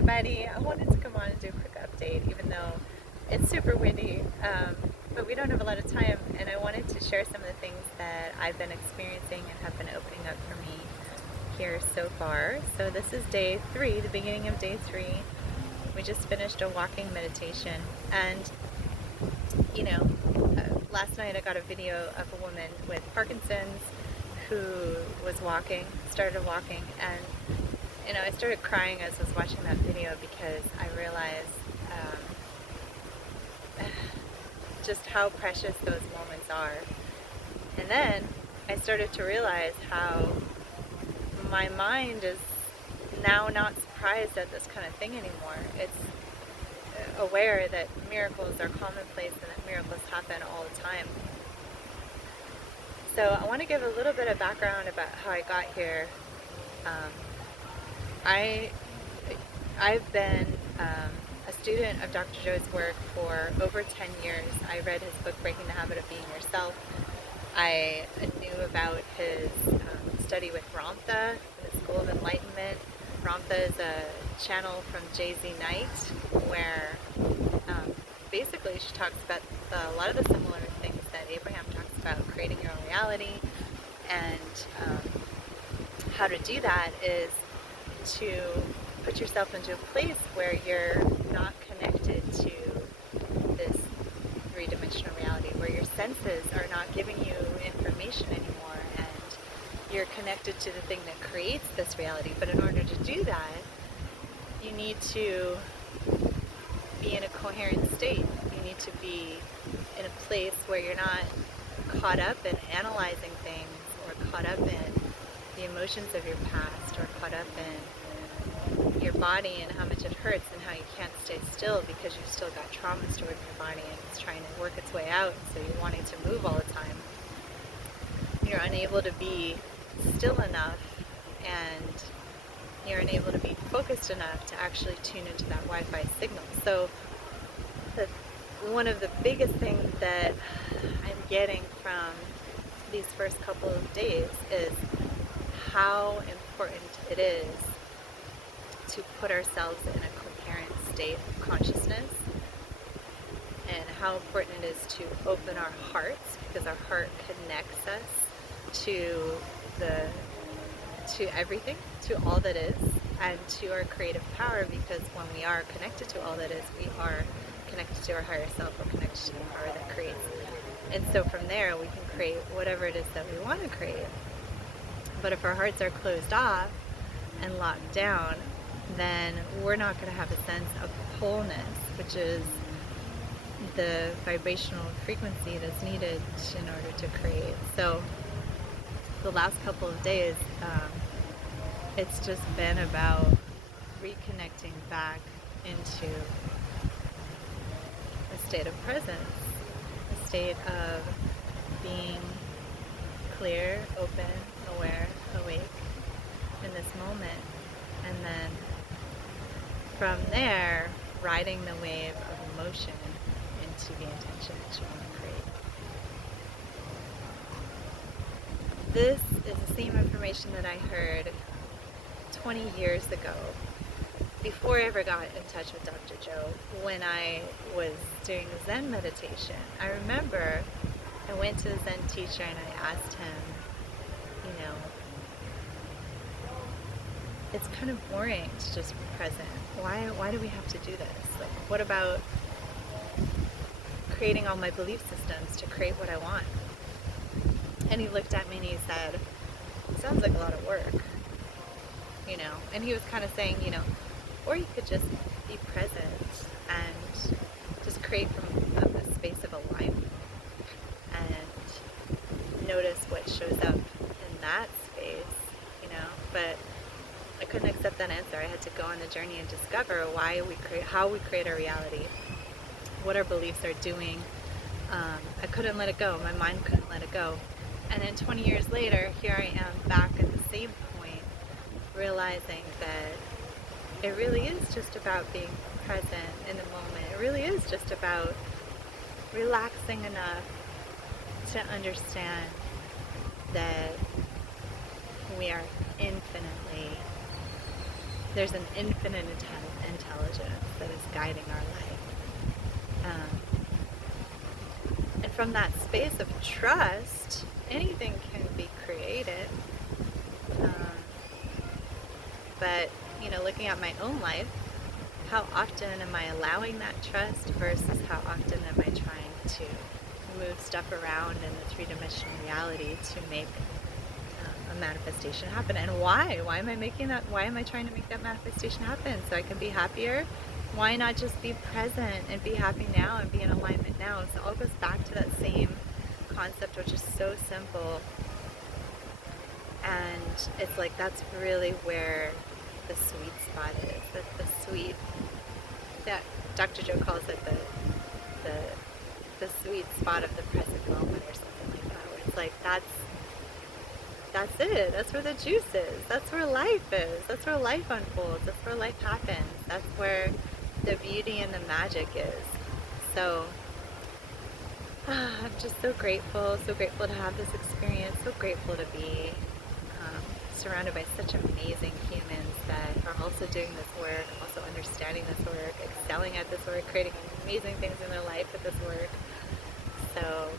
everybody. I wanted to come on and do a quick update, even though it's super windy, but we don't have a lot of time, and I wanted to share some of the things that I've been experiencing and have been opening up for me here so far. So this is day 3, the beginning of day 3. We just finished a walking meditation, and last night I got a video of a woman with Parkinson's who was started walking, and I started crying as I was watching that video because I realized just how precious those moments are. And then I started to realize how my mind is now not surprised at this kind of thing anymore. It's aware that miracles are commonplace and that miracles happen all the time. So I want to give a little bit of background about how I got here. I've been a student of Dr. Joe's work for over 10 years. I read his book, Breaking the Habit of Being Yourself. I knew about his study with Ramtha, the School of Enlightenment. Ramtha is a channel from J.Z. Knight, where basically she talks about a lot of the similar things that Abraham talks about, creating your own reality. And how to do that is to put yourself into a place where you're not connected to this three-dimensional reality, where your senses are not giving you information anymore, and you're connected to the thing that creates this reality. But in order to do that, you need to be in a coherent state. You need to be in a place where you're not caught up in analyzing things, or caught up in the emotions of your past, or caught up in your body and how much it hurts and how you can't stay still because you've still got trauma stored in your body and it's trying to work its way out, so you're wanting to move all the time. You're unable to be still enough, and you're unable to be focused enough to actually tune into that Wi-Fi signal. So one of the biggest things that I'm getting from these first couple of days is how important it is to put ourselves in a coherent state of consciousness, and how important it is to open our hearts, because our heart connects us to everything, to all that is, and to our creative power, because when we are connected to all that is, we are connected to our higher self, or connected to the power that creates. And so from there we can create whatever it is that we want to create. But if our hearts are closed off and locked down, then we're not going to have a sense of wholeness, which is the vibrational frequency that's needed in order to create. So the last couple of days, it's just been about reconnecting back into a state of presence, a state of being clear, open, aware, awake in this moment. And then from there, riding the wave of emotion into the intention that you want to create. This is the same information that I heard 20 years ago, before I ever got in touch with Dr. Joe, when I was doing Zen meditation. I remember I went to the Zen teacher and I asked him, it's kind of boring to just be present. Why do we have to do this? Like, what about creating all my belief systems to create what I want? And he looked at me and he said, it sounds like a lot of work, and he was kind of saying, or you could just be present and just create from a space of alignment and notice what shows up in that space, but I couldn't accept that answer. I had to go on the journey and discover how we create our reality, what our beliefs are doing. I couldn't let it go. My mind couldn't let it go. And then 20 years later, here I am back at the same point, realizing that it really is just about being present in the moment. It really is just about relaxing enough to understand that we are infinitely there's an infinite intelligence that is guiding our life. And from that space of trust, anything can be created. Um, but, looking at my own life, how often am I allowing that trust versus how often am I trying to move stuff around in the three-dimensional reality to make a manifestation happen? And why? Why am I making that? Why am I trying to make that manifestation happen? So I can be happier? Why not just be present and be happy now and be in alignment now? So it all goes back to that same concept, which is so simple. And it's like that's really where the sweet spot is. That's the sweet, that Dr. Joe calls it the sweet spot of the present moment or something like that. Where it's like that's it. That's where the juice is. That's where life is. That's where life unfolds. That's where life happens. That's where the beauty and the magic is. So I'm just so grateful to have this experience, so grateful to be surrounded by such amazing humans that are also doing this work, also understanding this work, excelling at this work, creating amazing things in their life with this work. So